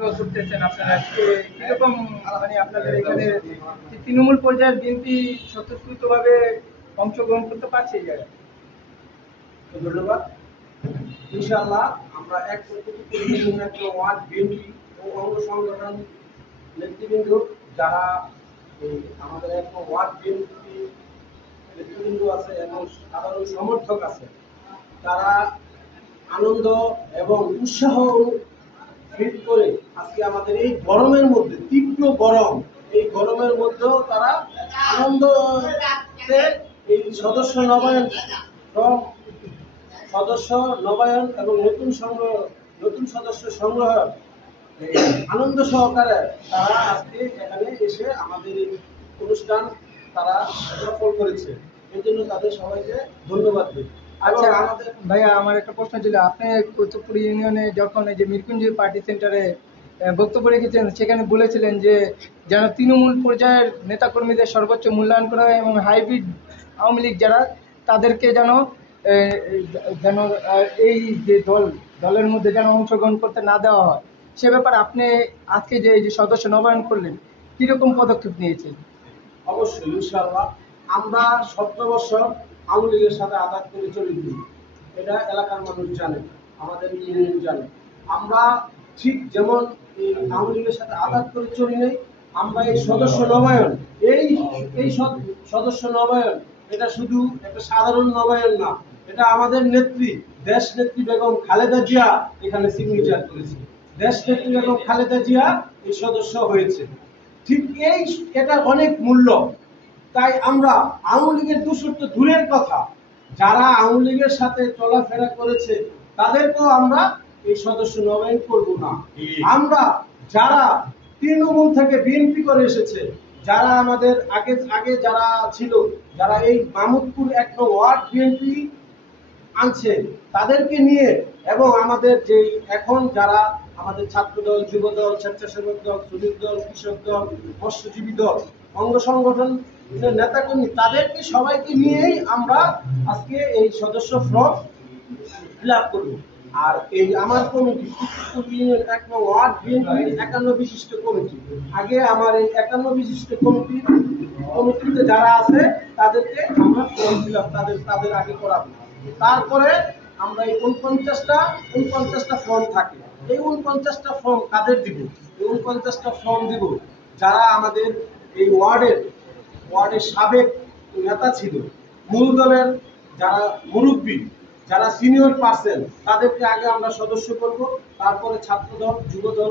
করতেছেন আপনারা আজকে কিরকম, মানে আপনাদের এখানে যে তৃণমূল পর্যায়ের বিএনপি স্বতঃস্ফূর্তভাবে অংশগ্রহণ করতে পারছে এই জায়গায়? ধন্যবাদ। ইনশাআল্লাহ আমরা এক একটা ওয়ার্ড বিএনপি ও অঙ্গ সংগঠন নেতৃবৃন্দ যারা আমাদের একটা ওয়ার্ড বিএনপি নেতৃবৃন্দ আছে এবং সাধারণ সমর্থক আছে, তারা আনন্দ এবং উৎসাহ ফিল করে আজকে আমাদের এই গরমের মধ্যে, তীব্র গরম, এই গরমের মধ্যেও তারা আনন্দ এই সদস্য নবায়ন এবং নতুন সদস্য সংগ্রহ আনন্দ সহকারে তারা আজকে এখানে এসে আমাদের এই অনুষ্ঠান তারা সফল করেছে। এর জন্য তাদের সবাইকে ধন্যবাদ দিই। আচ্ছা ভাইয়া, আমার একটা প্রশ্ন ছিল, আপনি কৌতুকপুর ইউনিয়নে যখন এই যে মিরকুঞ্জি পার্টি সেন্টারে বক্তব্য রেখেছেন, সেখানে বলেছিলেন যে যেন তৃণমূল পর্যায়ের নেতাকর্মীদের সর্বোচ্চ মূল্যায়ন করা হয় এবং হাইব্রিড আওয়ামী লীগ যারা তাদেরকে যেন যেন এই যে দলের মধ্যে যেন অংশগ্রহণ করতে না দেওয়া হয়, সে ব্যাপারে আপনি আজকে যে এই যে সদস্য নবায়ন করলেন কিরকম পদক্ষেপ নিয়েছেন? অবশ্যই ইনশাআল্লাহ আমরা 17 বছর আওয়ামী লীগের সাথে আঘাত করে চলে দিই, এটা এলাকার মানুষ জানে, আমাদের ইউনিয়ন জানে। আমরা ঠিক যেমন এই আওয়ামী লীগের সাথে আঘাত করে চলি নেই, আমরা এই সদস্য নবায়ন এই সদস্য নবায়ন এটা শুধু একটা সাধারণ নবায়ন না, এটা আমাদের দেশ নেত্রী বেগম খালেদা জিয়া এখানে সিগনেচার করেছে। দেশ নেত্রী বেগম খালেদা জিয়া এই সদস্য হয়েছে। ঠিক এটা অনেক মূল্য। তাই আমরা আওয়ামী লীগের দূষণ তো দূরের কথা, যারা আওয়ামী লীগের সাথে চলাফেরা করেছে তাদেরকেও আমরা এই সদস্য নবায়ন করব না। আমরা যারা তৃণমূল থেকে বিএনপি করে এসেছে, যারা আমাদের আগে যারা ছিল, যারা এই মাহমুদপুর 1 নং ওয়ার্ড বিএনপি আনছে, তাদেরকে নিয়ে এবং আমাদের যে এখন যারা আমাদের ছাত্র দল, যুব দল, স্বেচ্ছাসেবক দল, শ্রমিক দল, কৃষক দল, মৎস্যজীবী দল, অঙ্গ সংগঠন নেতাকর্মী, তাদেরকে সবাইকে নিয়েই আমরা আজকে এই সদস্য ফর্ম ফিল আপ করবো। আর এই আমার কমিটি 1 নং ওয়ার্ড বিএনপি 51 বিশিষ্ট কমিটি, আগে আমার এই 51 বিশিষ্ট কমিটিতে যারা আছে তাদেরকে আমরা ফর্ম ফিল আপ তাদের আগে করাবো। তারপরে আমরা এই 49টা ফর্ম থাকে, এই 49টা ফর্ম কাদের দিব? এই 49টা ফর্ম দিব যারা আমাদের এই ওয়ার্ডের সাবেক নেতা ছিল, মূল দলের যারা মুরব্বী, যারা সিনিয়র পার্সন, তাদেরকে আগে আমরা সদস্য করব, তারপরে ছাত্র দল, যুব দল,